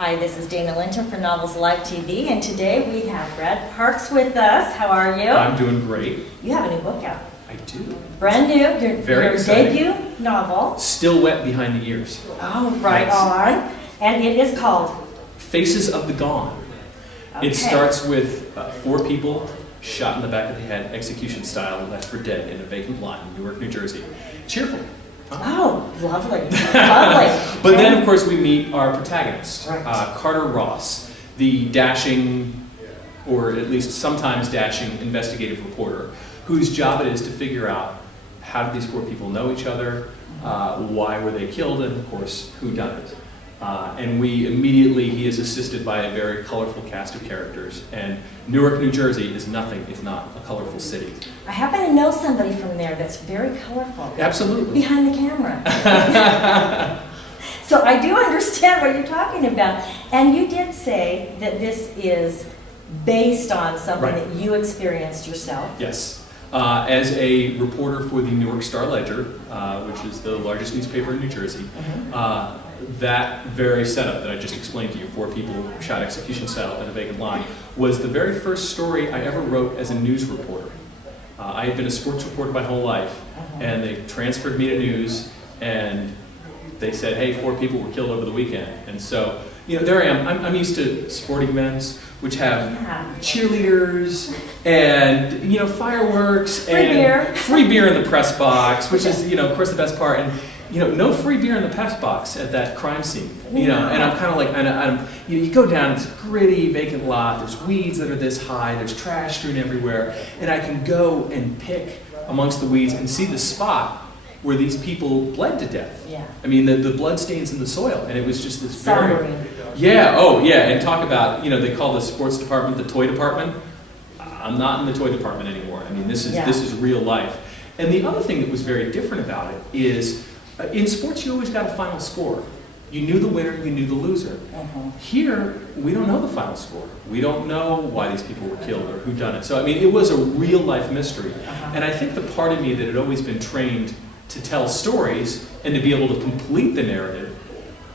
Hi, this is Dayna Linton for Novels Live TV, and today we have Brad Parks with us. How are you? I'm doing great. You have a new book out. I do. Brand new, your exciting. debut novel. Still wet behind the ears. Oh, right Yes. on. And it is called? Faces of the Gone. Okay. It starts with 4 people shot in the back of the head, execution style, left for dead in a vacant lot in Newark, New Jersey. Cheerful. Oh, lovely. Lovely. But then, of course, we meet our protagonist, Right. Carter Ross, the dashing, or at least sometimes dashing, investigative reporter, whose job it is to figure out how did these 4 people know each other, why were they killed, and of course, who done it. And he is assisted by a very colorful cast of characters, and Newark, New Jersey is nothing if not a colorful city. I happen to know somebody from there that's very colorful. Absolutely. Behind the camera. So I do understand what you're talking about. And you did say that this is based on something Right. that you experienced yourself. Yes. As a reporter for the Newark Star-Ledger, which is the largest newspaper in New Jersey, that very setup that I just explained to you, 4 people shot execution style in a vacant lot, was the very first story I ever wrote as a news reporter. I had been a sports reporter my whole life, and they transferred me to news, and they said, hey, 4 people were killed over the weekend. And so, there I am. I'm used to sporting events, which have cheerleaders and, fireworks and free beer in the press box, which is, of course, the best part. And, no free beer in the press box at that crime scene. And I'm kind of like, you go down, it's a gritty, vacant lot, there's weeds that are this high, there's trash strewn everywhere, and I can go and pick amongst the weeds and see the spot where these people bled to death. Yeah. I mean, the blood stains in the soil, and it was just this Sombering. and talk about, they call the sports department the toy department. I'm not in the toy department anymore. I mean, this is real life. And the other thing that was very different about it is, in sports, you always got a final score. You knew the winner, you knew the loser. Here, we don't know the final score. We don't know why these people were killed or who done it. So, I mean, it was a real life mystery. And I think the part of me that had always been trained to tell stories and to be able to complete the narrative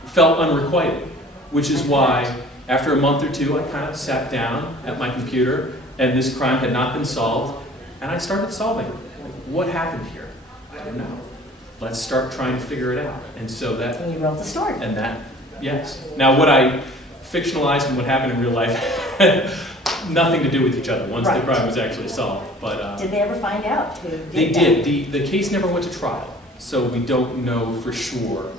felt unrequited, which is why after a month or 2, I kind of sat down at my computer and this crime had not been solved, and I started solving it. Like, what happened here? I don't know. Let's start trying to figure it out. And so that... And you wrote the story. And that, yes. Now, what I fictionalized and what happened in real life had nothing to do with each other once the crime was actually solved. But did they ever find out who did they did. The case never went to trial, so we don't know for sure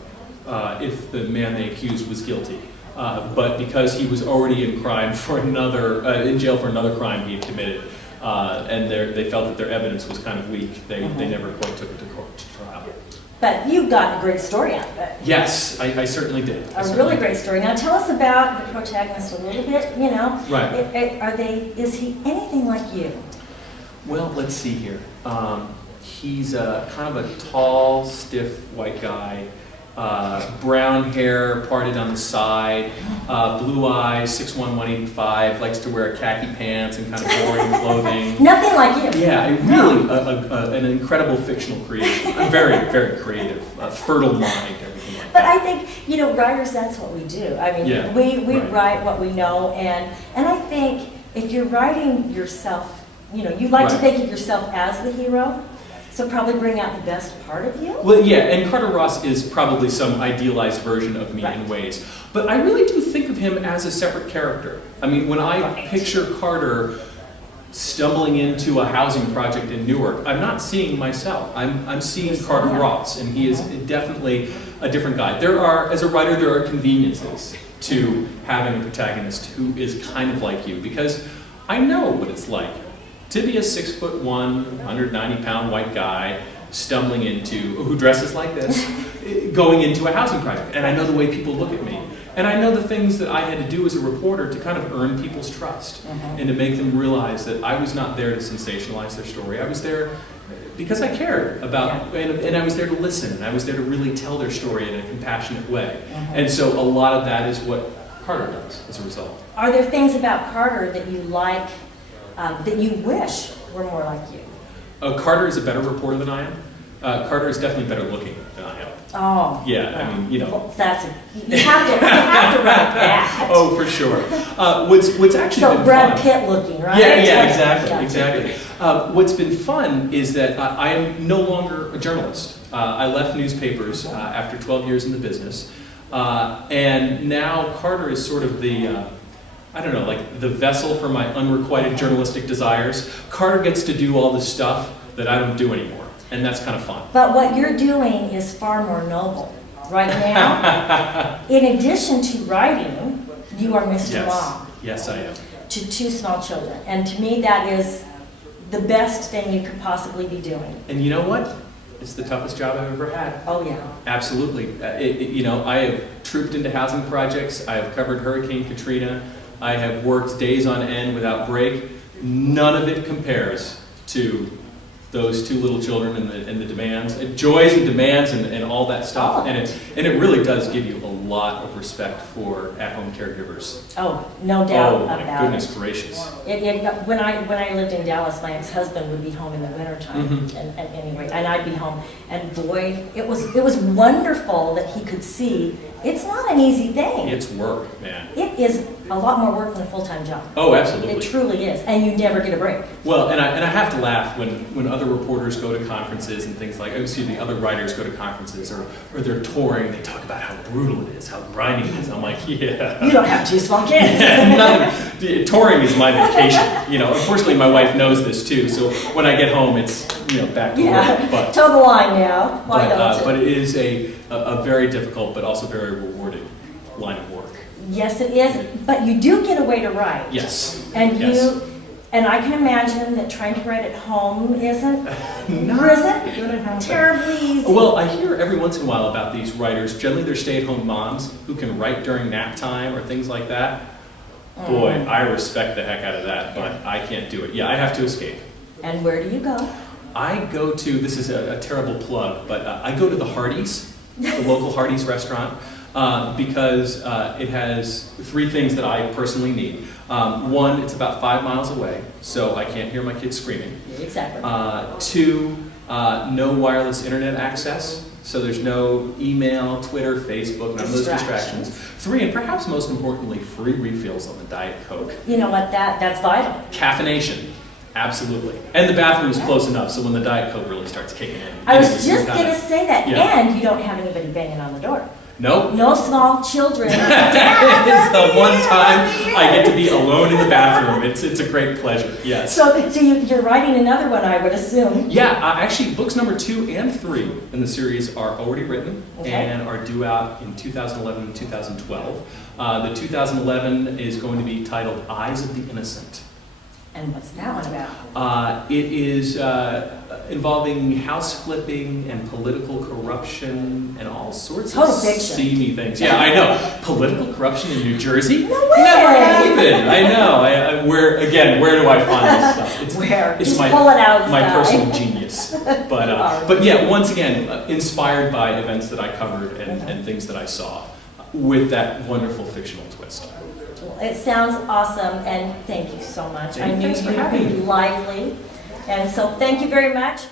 if the man they accused was guilty. But because he was already in in jail for another crime he had committed, and they felt that their evidence was kind of weak, they never quite took it to court to trial. But you got a great story out of it. Yes, I certainly did. Really great story. Now tell us about the protagonist a little bit, Right. Is he anything like you? Well, let's see here. He's kind of a tall, stiff white guy, brown hair parted on the side, blue eyes, 6'1", 185, likes to wear khaki pants and kind of boring clothing. Nothing like you. Yeah, really an incredible fictional creation. I'm very, very creative, fertile mind, everything like But that. I think, writers, that's what we do. I mean, we right. write what we know, and I think if you're writing yourself, you like to think of yourself as the hero, so probably bring out the best part of you? Well, yeah, and Carter Ross is probably some idealized version of me in ways. But I really do think of him as a separate character. I mean, when I picture Carter stumbling into a housing project in Newark, I'm not seeing myself. I'm seeing Carter Ross, and he is definitely a different guy. As a writer, there are conveniences to having a protagonist who is kind of like you, because I know what it's like to be a 6'1", 190-pound white guy who dresses like this, going into a housing project. And I know the way people look at me. And I know the things that I had to do as a reporter to kind of earn people's trust and to make them realize that I was not there to sensationalize their story. I was there because I cared about, and I was there to listen, and I was there to really tell their story in a compassionate way. And so a lot of that is what Carter does as a result. Are there things about Carter that you like, that you wish were more like you? Carter is a better reporter than I am. Carter is definitely better looking than I am. Oh. Yeah, I mean, you know. Well, you have to write that. Oh, for sure. What's actually So been Brad fun. Pitt looking, right? Yeah, Like, exactly, yeah. exactly. What's been fun is that I am no longer a journalist. I left newspapers after 12 years in the business, and now Carter is sort of the, I don't know, like the vessel for my unrequited journalistic desires. Carter gets to do all this stuff that I don't do anymore, and that's kind of fun. But what you're doing is far more noble. Right now, in addition to writing, you are Mr. Yes. Mom Yes, I am. to 2 small children. And to me, that is the best thing you could possibly be doing. And you know what? It's the toughest job I've ever had. Oh, yeah. Absolutely. You know, I have trooped into housing projects. I have covered Hurricane Katrina. I have worked days on end without break. None of it compares to those 2 little children and the demands, joys and demands and all that stuff. Oh. And it really does give you a lot of respect for at-home caregivers. Oh, no doubt Oh about my goodness gracious. When I lived in Dallas, my ex-husband would be home in the wintertime, Mhm. and anyway, and I'd be home. And boy, it was wonderful that he could see it's not an easy thing. It's work, man. It is a lot more work than a full-time job. Oh, absolutely. It truly is, and you never get a break. Well, and I have to laugh when other reporters go to conferences and things like, other writers go to conferences or they're touring, they talk about how brutal it is, how grinding it is. I'm like, yeah. You don't have 2 small kids. Nothing. Touring is my vacation. You know, unfortunately my wife knows this too, so when I get home it's, you know, back to work. Yeah, toe the line now. Why don't you? But it is a very difficult but also very rewarding line of work. Yes, it is, but you do get away to write. Yes. And Yes. and I can imagine that trying to write at home isn't Not terribly easy. Well, I hear every once in a while about these writers. Generally, they're stay-at-home moms who can write during nap time or things like that. Boy, I respect the heck out of that, but I can't do it. Yeah, I have to escape. And where do you go? I go to, this is a terrible plug, but I go to the Hardee's, the local Hardee's restaurant, because it has 3 things that I personally need. 1, it's about 5 miles away, so I can't hear my kids screaming. Exactly. 2, no wireless internet access, so there's no email, Twitter, Facebook, none of those distractions. 3, and perhaps most importantly, free refills on the Diet Coke. You know what, that's vital. Caffeination, absolutely. And the bathroom is close enough, so when the Diet Coke really starts kicking in. I was it's just kinda- going to say that, Yeah. and you don't have anybody banging on the door. Nope. No small children. It's the one time I get to be alone in the bathroom. It's a great pleasure, yes. So you're writing another one, I would assume. Yeah, actually, books number 2 and 3 in the series are already written and are due out in 2011 and 2012. The 2011 is going to be titled Eyes of the Innocent. And what's that one about? It is involving house flipping and political corruption and all sorts Total of fiction. steamy things. Yeah, I know. Political corruption in New Jersey? No way! Never happened. I know. Where do I find this stuff? It's Just my, pull it out, my Sky. personal genius. But yeah, once again, inspired by events that I covered and things that I saw with that wonderful fictional twist. Well, it sounds awesome, and thank you so much. I knew Thanks for you'd having be me. lively, and so thank you very much.